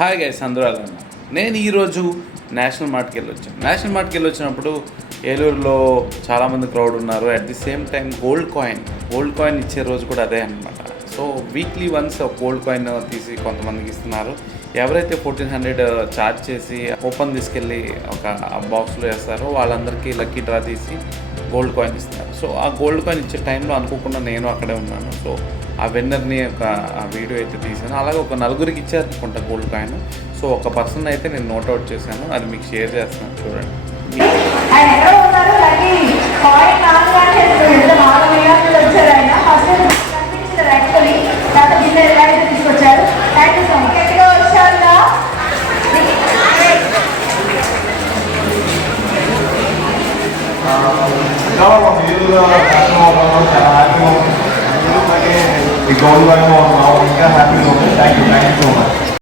Hi guys, అందరూ అలా ఉన్నారు. నేను ఈరోజు నేషనల్ మార్ట్కి వెళ్ళొచ్చినప్పుడు ఏలూరులో చాలామంది క్రౌడ్ ఉన్నారు. At the same time gold coin ఇచ్చే రోజు కూడా అదే అనమాట. So weekly once gold coin తీసి కొంతమందికి ఇస్తున్నారు. ఎవరైతే 1400 ఛార్జ్ చేసి ఓపెన్ తీసుకెళ్ళి ఒక బాక్స్లో వేస్తారో వాళ్ళందరికీ లక్కీ డ్రా తీసి గోల్డ్ కాయిన్ ఇస్తారు. సో ఆ గోల్డ్ కాయిన్ ఇచ్చే టైంలో అనుకోకుండా నేను అక్కడే ఉన్నాను. సో ఆ వెన్నర్ని ఒక వీడియో అయితే తీసాను. అలాగే ఒక నలుగురికి ఇచ్చారు అనుకుంటా గోల్డ్ కాయిన్. సో ఒక పర్సన్ అయితే నేను నోట్అవుట్ చేశాను, అది మీకు షేర్ చేస్తున్నాను, చూడండి. ఈ గోల్డ్ ఇంకా హ్యాపీగా ఉంది. Thank you so much.